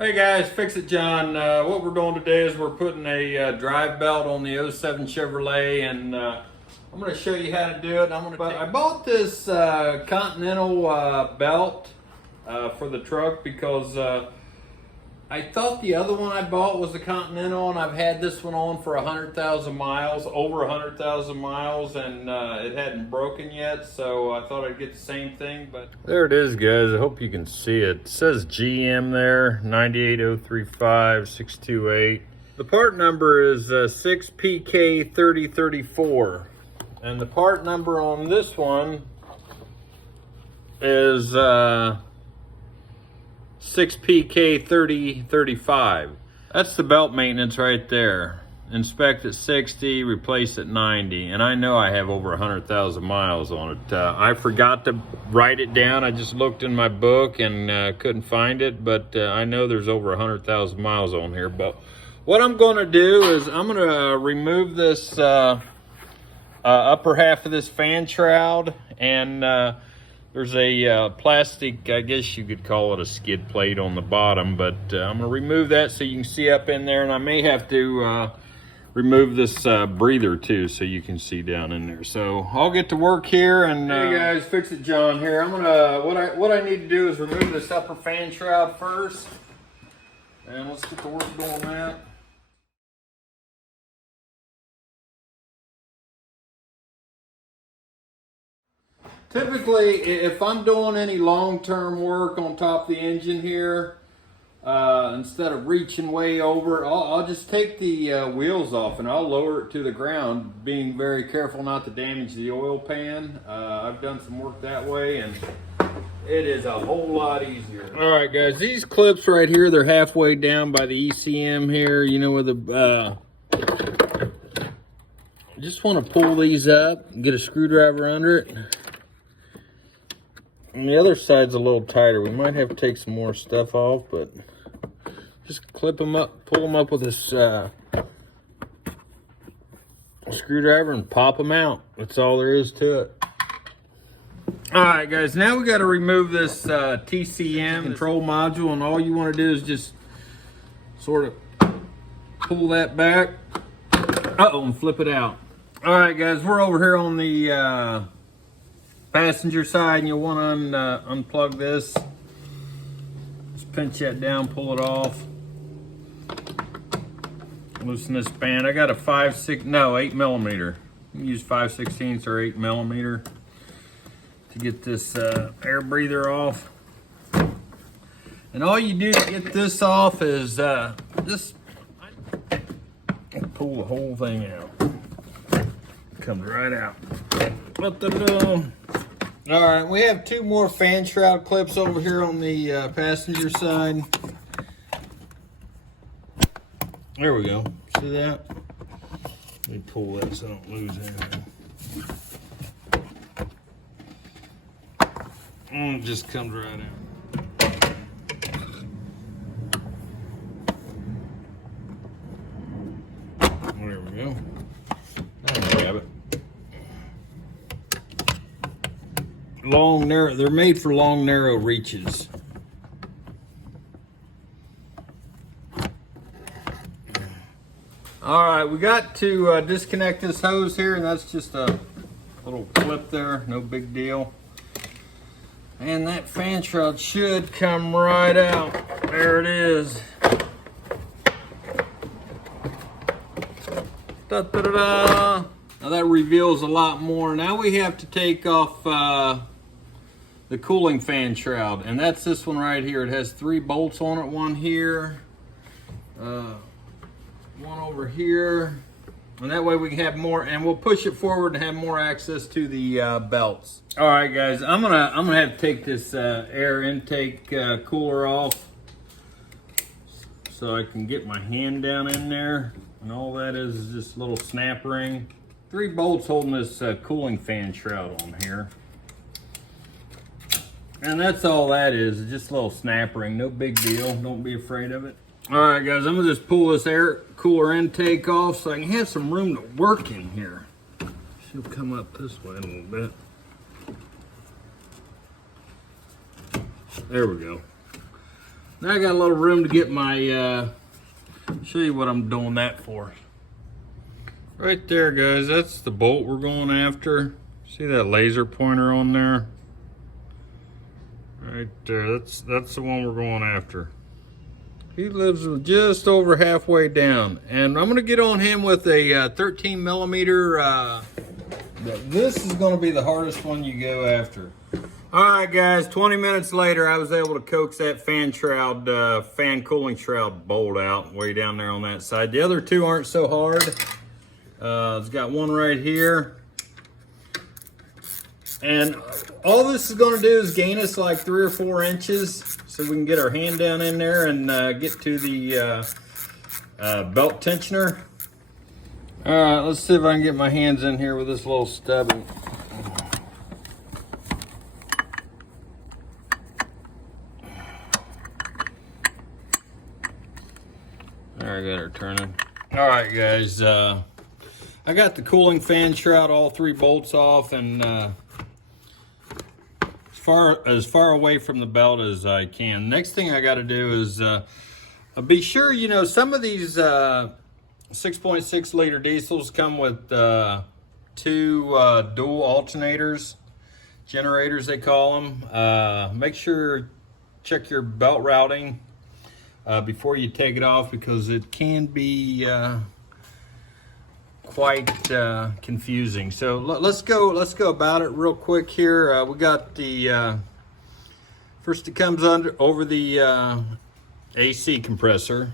Hey guys, Fix It John. What we're doing today is we're putting a drive belt on the 07 Chevrolet, and I'm going to show you how to do it. I bought this Continental belt for the truck because I thought the other one I bought was the Continental, and I've had this one on for 100,000 miles, over 100,000 miles, and it hadn't broken yet, so I thought I'd get the same thing. But there it is, guys. I hope you can see it. It says GM there, 98035-628. The part number is 6PK3034, and the part number on this one is 6PK3035. That's the belt maintenance right there. Inspect at 60, replace at 90. And I know I have over 100,000 miles on it. I forgot to write it down. I just looked in my book and couldn't find it, but I know there's over 100,000 miles on here. But what I'm going to do is I'm going to remove this upper half of this fan shroud, and there's a plastic, I guess you could call it a skid plate on the bottom, but I'm going to remove that so you can see up in there, and I may have to remove this breather too so you can see down in there. So I'll get to work here. And hey guys, Fix It John here. I'm gonna what I need to do is remove this upper fan shroud first, and let's get to work doing that. Typically, if I'm doing any long-term work on top of the engine here, instead of reaching way over, I'll just take the wheels off and I'll lower it to the ground, being very careful not to damage the oil pan. I've done some work that way, and it is a whole lot easier. All right, guys, these clips right here, they're halfway down by the ECM here, you know, where the just want to pull these up and get a screwdriver under it. And the other side's a little tighter. We might have to take some more stuff off, but just clip them up, pull them up with this screwdriver and pop them out. That's all there is to it. All right, guys, now we got to remove this TCM control module, and all you want to do is just sort of pull that back. And flip it out. All right, guys, we're over here on the passenger side, and you'll want to unplug this. Just pinch that down, pull it off. Loosen this band. I got a 8 millimeter. You can use 5/16 or 8 millimeter to get this air breather off. And all you do to get this off is just pull the whole thing out. Comes right out. All right, we have two more fan shroud clips over here on the passenger side. There we go. See that? Let me pull that so I don't lose anything. It just comes right out. There we go. I'll grab it. Long, narrow, they're made for long, narrow reaches. All right, we got to disconnect this hose here, and that's just a little clip there, no big deal. And that fan shroud should come right out. There it is. Da-da-da-da. Now that reveals a lot more. Now we have to take off the cooling fan shroud, and that's this one right here. It has 3 bolts on it, one here, one over here, and that way we can have more, and we'll push it forward and have more access to the belts. All right, guys, I'm gonna have to take this air intake cooler off so I can get my hand down in there, and all that is just a little snap ring. 3 bolts holding this cooling fan shroud on here. And that's all that is, just a little snap ring, no big deal, don't be afraid of it. All right, guys, I'm gonna just pull this air cooler intake off so I can have some room to work in here. She'll come up this way a little bit. There we go. Now I got a little room to get my, show you what I'm doing that for. Right there, guys, that's the bolt we're going after. See that laser pointer on there? Right there, that's the one we're going after. He lives just over halfway down, and I'm gonna get on him with a 13 millimeter. This is gonna be the hardest one you go after. All right, guys, 20 minutes later, I was able to coax that fan shroud, fan cooling shroud bolt out way down there on that side. The other two aren't so hard. It's got one right here. And all this is gonna do is gain us like 3 or 4 inches so we can get our hand down in there and get to the belt tensioner. All right, let's see if I can get my hands in here with this little stubby. There, I got her turning. All right, guys, I got the cooling fan shroud, all 3 bolts off, and as far away from the belt as I can. Next thing I got to do is be sure, you know, some of these 6.6 liter diesels come with 2 dual alternators, generators they call them. Make sure check your belt routing before you take it off, because it can be quite confusing. So let's go about it real quick here. We got the first, it comes over the AC compressor,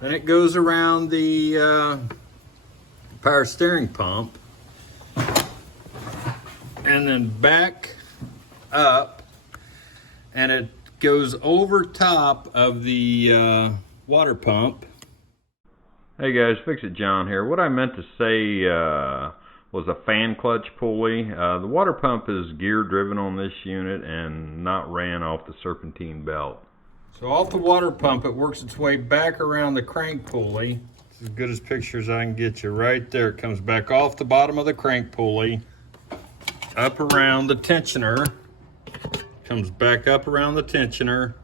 then it goes around the power steering pump, and then back up, and it goes over top of the water pump. Hey guys, Fix It John here. What I meant to say was a fan clutch pulley. The water pump is gear driven on this unit and not ran off the serpentine belt. So off the water pump, it works its way back around the crank pulley. It's as good as pictures I can get you. Right there, it comes back off the bottom of the crank pulley, up around the tensioner, comes back up around the tensioner,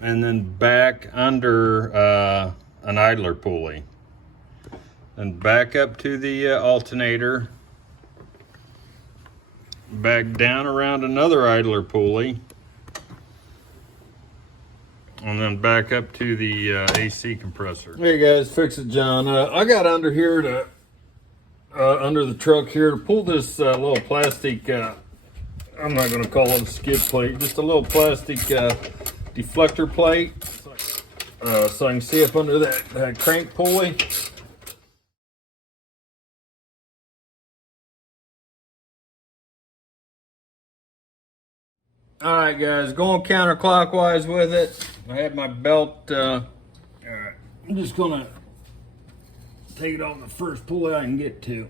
and then back under an idler pulley, and back up to the alternator, back down around another idler pulley, and then back up to the AC compressor. Hey guys, Fix It John. I got under here to under the truck here to pull this little plastic, I'm not going to call it a skid plate, just a little plastic deflector plate, so I can see up under that crank pulley. All right, guys, going counterclockwise with it. I have my belt. All right, I'm just gonna take it off the first pulley I can get to.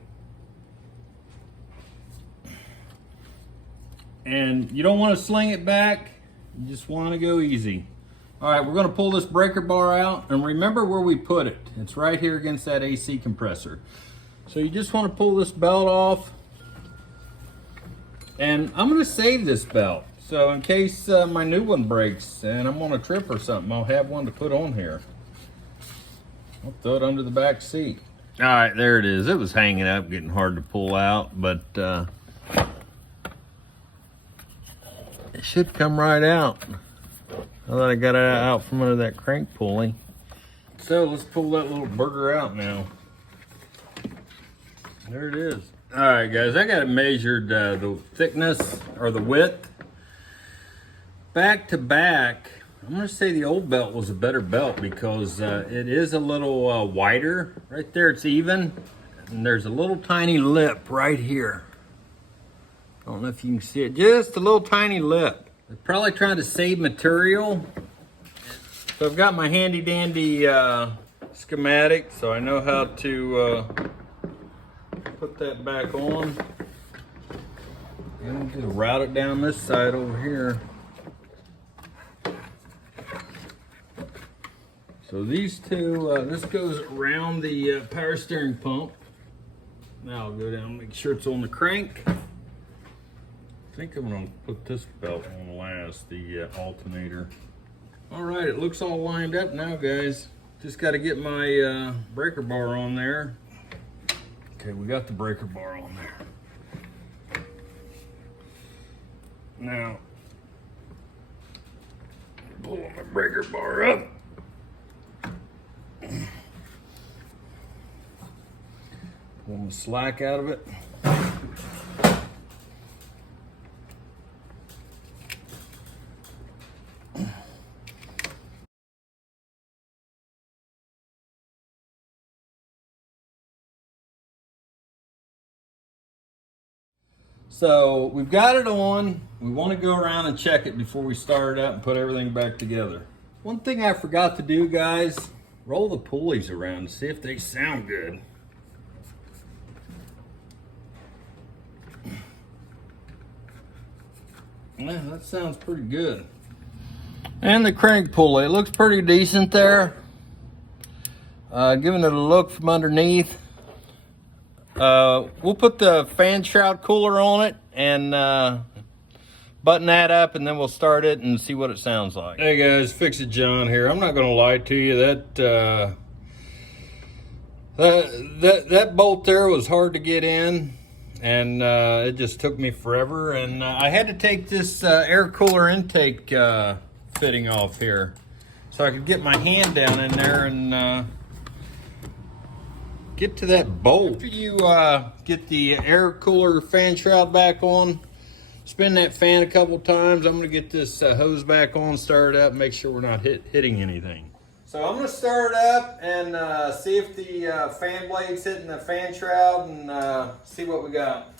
And you don't want to sling it back. You just want to go easy. All right, we're going to pull this breaker bar out, and remember where we put it. It's right here against that AC compressor. So you just want to pull this belt off, and I'm going to save this belt. So in case my new one breaks and I'm on a trip or something, I'll have one to put on here. I'll throw it under the back seat. All right, there it is. It was hanging up, getting hard to pull out, but it should come right out. I thought I got it out from under that crank pulley. So let's pull that little burger out now. There it is. All right, guys, I got it measured the thickness or the width. Back to back, I'm gonna say the old belt was a better belt because it is a little wider. Right there, it's even. And there's a little tiny lip right here. I don't know if you can see it, just a little tiny lip. They're probably trying to save material. So I've got my handy dandy schematic, so I know how to put that back on. And we'll just route it down this side over here. So these two, this goes around the power steering pump. Now I'll go down and make sure it's on the crank. I think I'm gonna put this belt on last, the alternator. All right, it looks all lined up now, guys. Just got to get my breaker bar on there. Okay, we got the breaker bar on there. Now, pull my breaker bar up. Pull the slack out of it. So we've got it on. We want to go around and check it before we start it up and put everything back together. One thing I forgot to do, guys, roll the pulleys around to see if they sound good. Yeah, that sounds pretty good. And the crank pulley, it looks pretty decent there. Giving it a look from underneath. We'll put the fan shroud cooler on it and button that up, and then we'll start it and see what it sounds like. Hey guys, Fix It John here. I'm not gonna lie to you, that bolt there was hard to get in, and it just took me forever, and I had to take this air cooler intake fitting off here so I could get my hand down in there and get to that bolt. After you get the air cooler fan shroud back on, spin that fan a couple times. I'm gonna get this hose back on, start it up, make sure we're not hitting anything. So I'm gonna start it up and see if the fan blade's hitting the fan shroud and see what we got.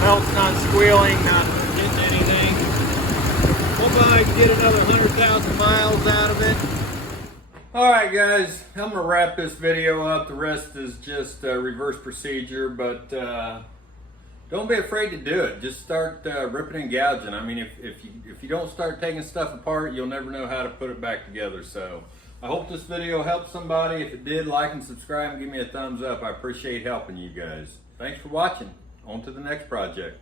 Belt's not squealing, not hitting anything. Hopefully I can get another 100,000 miles out of it. All right, guys, I'm gonna wrap this video up. The rest is just reverse procedure, but don't be afraid to do it. Just start ripping and gouging. I mean, if you don't start taking stuff apart, you'll never know how to put it back together. So I hope this video helped somebody. If it did, like and subscribe and give me a thumbs up. I appreciate helping you guys. Thanks for watching. On to the next project.